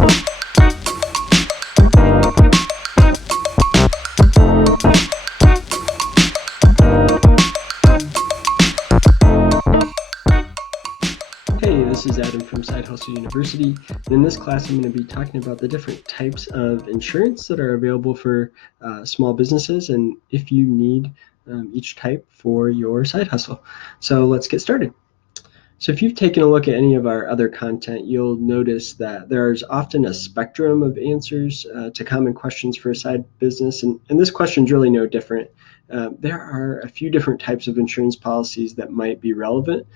Hey, this is Adam from Side Hustle University. And in this class, I'm going to be talking about the different types of insurance that are available for small businesses and if you need each type for your side hustle. So let's get started. So if you've taken a look at any of our other content, you'll notice that there's often a spectrum of answers to common questions for a side business. And this question is really no different. There are a few different types of insurance policies that might be relevant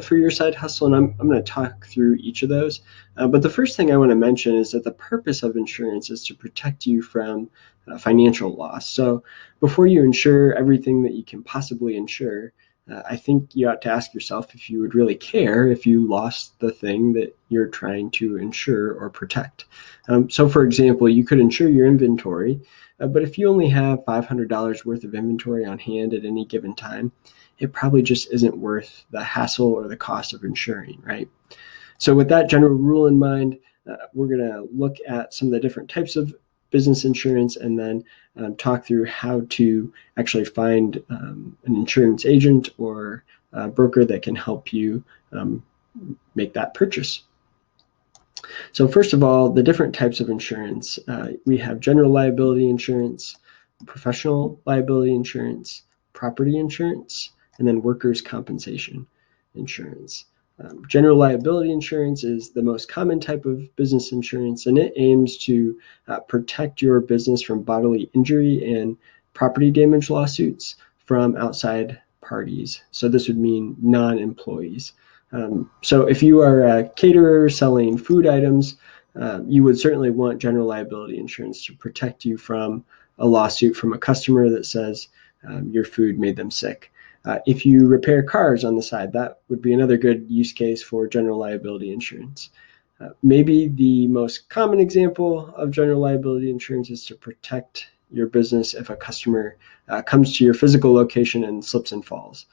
for your side hustle, and I'm going to talk through each of those. But the first thing I want to mention is that the purpose of insurance is to protect you from financial loss. So before you insure everything that you can possibly insure, I think you ought to ask yourself if you would really care if you lost the thing that you're trying to insure or protect. So for example, you could insure your inventory, but if you only have $500 worth of inventory on hand at any given time, it probably just isn't worth the hassle or the cost of insuring, right? So with that general rule in mind, we're going to look at some of the different types of business insurance and then talk through how to actually find an insurance agent or a broker that can help you make that purchase. So first of all, the different types of insurance. We have general liability insurance, professional liability insurance, property insurance, and then workers' compensation insurance. General liability insurance is the most common type of business insurance, and it aims to protect your business from bodily injury and property damage lawsuits from outside parties. So this would mean non-employees. So if you are a caterer selling food items, you would certainly want general liability insurance to protect you from a lawsuit from a customer that says your food made them sick. If you repair cars on the side, that would be another good use case for general liability insurance. Maybe the most common example of general liability insurance is to protect your business if a customer comes to your physical location and slips and falls.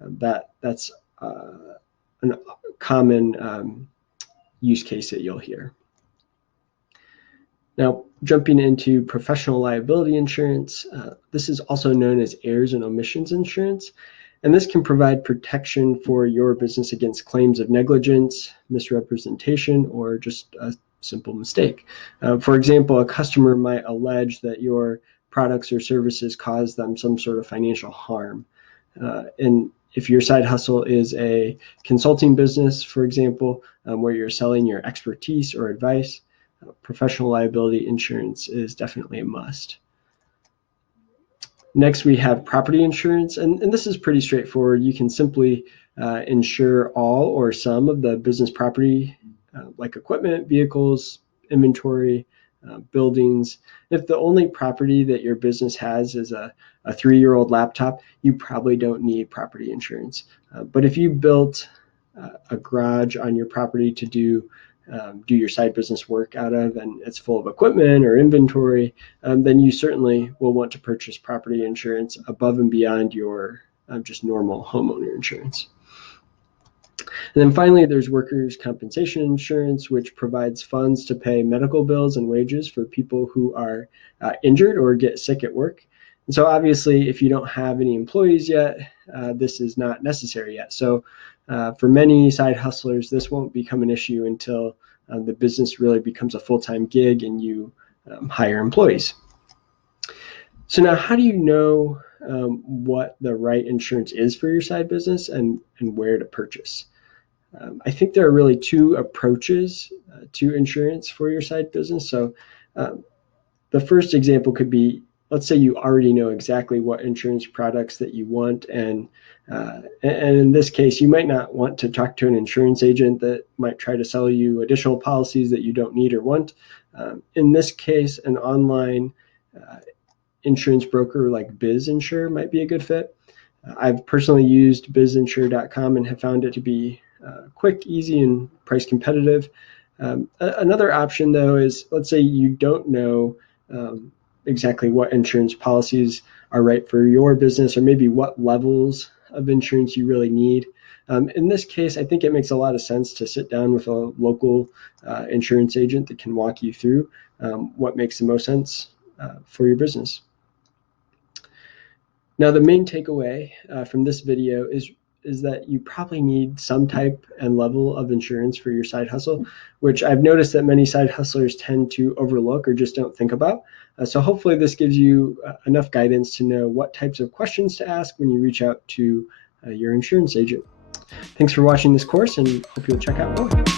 That's a common use case that you'll hear. Now, jumping into professional liability insurance, this is also known as errors and omissions insurance, and this can provide protection for your business against claims of negligence, misrepresentation, or just a simple mistake. For example, a customer might allege that your products or services caused them some sort of financial harm. And if your side hustle is a consulting business, for example, where you're selling your expertise or advice, professional liability insurance is definitely a must. Next, we have property insurance, and this is pretty straightforward. You can simply insure all or some of the business property, like equipment, vehicles, inventory, buildings. If the only property that your business has is a 3-year-old laptop, you probably don't need property insurance. But if you built a garage on your property to do your side business work out of, and it's full of equipment or inventory, then you certainly will want to purchase property insurance above and beyond your just normal homeowner insurance. And then finally, there's workers' compensation insurance, which provides funds to pay medical bills and wages for people who are injured or get sick at work. And so obviously, if you don't have any employees yet, this is not necessary yet. So for many side hustlers, this won't become an issue until the business really becomes a full-time gig and you hire employees. So now, how do you know what the right insurance is for your side business and where to purchase? I think there are really two approaches to insurance for your side business. So the first example could be, let's say you already know exactly what insurance products that you want, and in this case, you might not want to talk to an insurance agent that might try to sell you additional policies that you don't need or want. In this case, an online insurance broker like BizInsure might be a good fit. I've personally used bizinsure.com and have found it to be quick, easy, and price competitive. Another option, though, is let's say you don't know exactly what insurance policies are right for your business, or maybe what levels of insurance you really need. In this case, I think it makes a lot of sense to sit down with a local insurance agent that can walk you through what makes the most sense for your business. Now, the main takeaway from this video is that you probably need some type and level of insurance for your side hustle, which I've noticed that many side hustlers tend to overlook or just don't think about. So hopefully this gives you enough guidance to know what types of questions to ask when you reach out to your insurance agent. Thanks for watching this course, and hope you'll check out more.